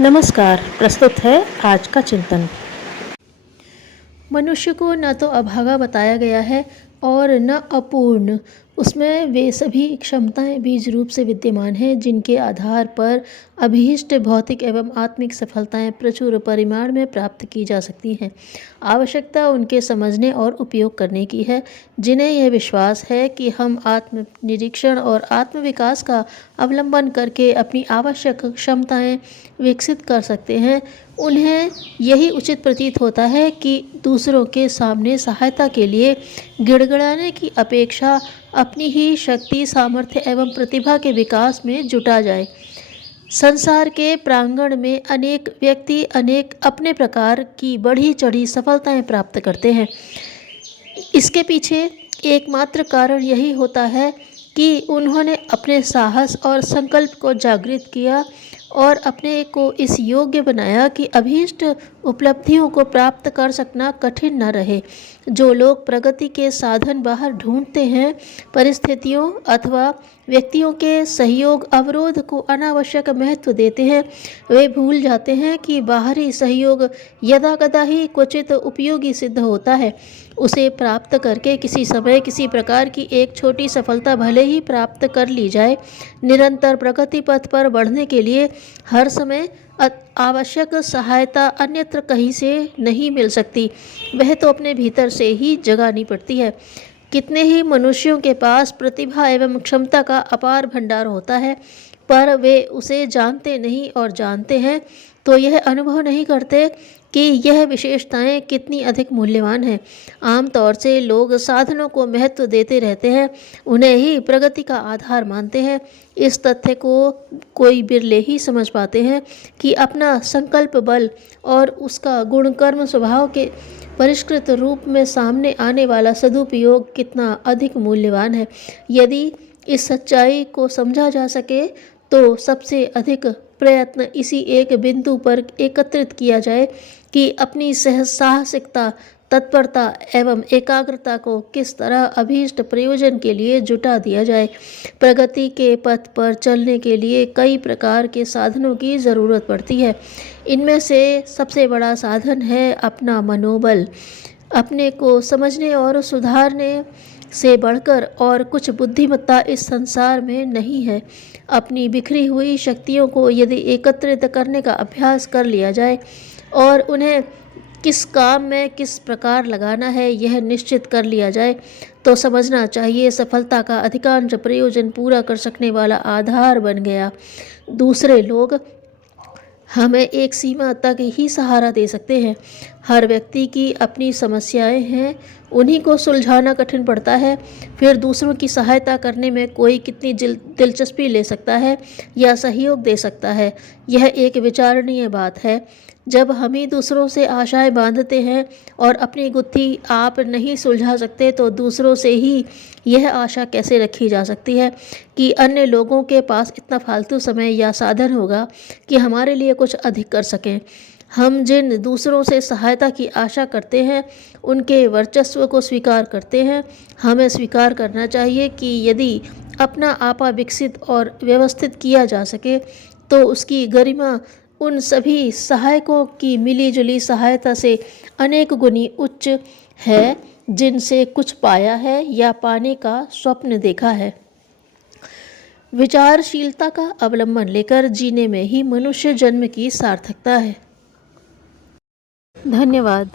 नमस्कार। प्रस्तुत है आज का चिंतन। मनुष्य को न तो अभागा बताया गया है और न अपूर्ण। उसमें वे सभी क्षमताएं बीज रूप से विद्यमान हैं जिनके आधार पर अभीष्ट भौतिक एवं आत्मिक सफलताएं प्रचुर परिमाण में प्राप्त की जा सकती हैं। आवश्यकता उनके समझने और उपयोग करने की है, जिन्हें यह विश्वास है कि हम आत्म निरीक्षण और आत्मविकास का अवलंबन करके अपनी आवश्यक क्षमताएं विकसित कर सकते हैं। उन्हें यही उचित प्रतीत होता है कि दूसरों के सामने सहायता के लिए गिड़गिड़ाने की अपेक्षा अपनी ही शक्ति, सामर्थ्य एवं प्रतिभा के विकास में जुटा जाए। संसार के प्रांगण में अनेक व्यक्ति अनेक अपने प्रकार की बढ़ी चढ़ी सफलताएं प्राप्त करते हैं। इसके पीछे एकमात्र कारण यही होता है कि उन्होंने अपने साहस और संकल्प को जागृत किया और अपने को इस योग्य बनाया कि अभीष्ट उपलब्धियों को प्राप्त कर सकना कठिन न रहे। जो लोग प्रगति के साधन बाहर ढूंढते हैं, परिस्थितियों अथवा व्यक्तियों के सहयोग अवरोध को अनावश्यक महत्व देते हैं, वे भूल जाते हैं कि बाहरी सहयोग यदाकदा ही क्वचित उपयोगी सिद्ध होता है। उसे प्राप्त करके किसी समय किसी प्रकार की एक छोटी सफलता भले ही प्राप्त कर ली जाए, निरंतर प्रगति पथ पर बढ़ने के लिए हर समय आवश्यक सहायता अन्यत्र कहीं से नहीं मिल सकती। वह तो अपने भीतर से ही जगानी पड़ती है। कितने ही मनुष्यों के पास प्रतिभा एवं क्षमता का अपार भंडार होता है, पर वे उसे जानते नहीं और जानते हैं तो यह अनुभव नहीं करते कि यह विशेषताएं कितनी अधिक मूल्यवान हैं। आमतौर से लोग साधनों को महत्व देते रहते हैं, उन्हें ही प्रगति का आधार मानते हैं। इस तथ्य को कोई बिरले ही समझ पाते हैं कि अपना संकल्प बल और उसका गुण कर्म स्वभाव के परिष्कृत रूप में सामने आने वाला सदुपयोग कितना अधिक मूल्यवान है। यदि इस सच्चाई को समझा जा सके तो सबसे अधिक प्रयत्न इसी एक बिंदु पर एकत्रित किया जाए कि अपनी साहसिकता, तत्परता एवं एकाग्रता को किस तरह अभीष्ट प्रयोजन के लिए जुटा दिया जाए। प्रगति के पथ पर चलने के लिए कई प्रकार के साधनों की ज़रूरत पड़ती है। इनमें से सबसे बड़ा साधन है अपना मनोबल। अपने को समझने और सुधारने से बढ़कर और कुछ बुद्धिमत्ता इस संसार में नहीं है। अपनी बिखरी हुई शक्तियों को यदि एकत्रित करने का अभ्यास कर लिया जाए और उन्हें किस काम में किस प्रकार लगाना है यह निश्चित कर लिया जाए, तो समझना चाहिए सफलता का अधिकांश प्रयोजन पूरा कर सकने वाला आधार बन गया। दूसरे लोग हमें एक सीमा तक ही सहारा दे सकते हैं। हर व्यक्ति की अपनी समस्याएं हैं, उन्हीं को सुलझाना कठिन पड़ता है। फिर दूसरों की सहायता करने में कोई कितनी दिलचस्पी ले सकता है या सहयोग दे सकता है, यह एक विचारणीय बात है। जब हम ही दूसरों से आशाएं बांधते हैं और अपनी गुत्थी आप नहीं सुलझा सकते, तो दूसरों से ही यह आशा कैसे रखी जा सकती है कि अन्य लोगों के पास इतना फालतू समय या साधन होगा कि हमारे लिए कुछ अधिक कर सकें। हम जिन दूसरों से सहायता की आशा करते हैं, उनके वर्चस्व को स्वीकार करते हैं। हमें स्वीकार करना चाहिए कि यदि अपना आपा विकसित और व्यवस्थित किया जा सके तो उसकी गरिमा उन सभी सहायकों की मिलीजुली सहायता से अनेक गुनी उच्च है जिनसे कुछ पाया है या पाने का स्वप्न देखा है। विचारशीलता का अवलंबन लेकर जीने में ही मनुष्य जन्म की सार्थकता है। धन्यवाद।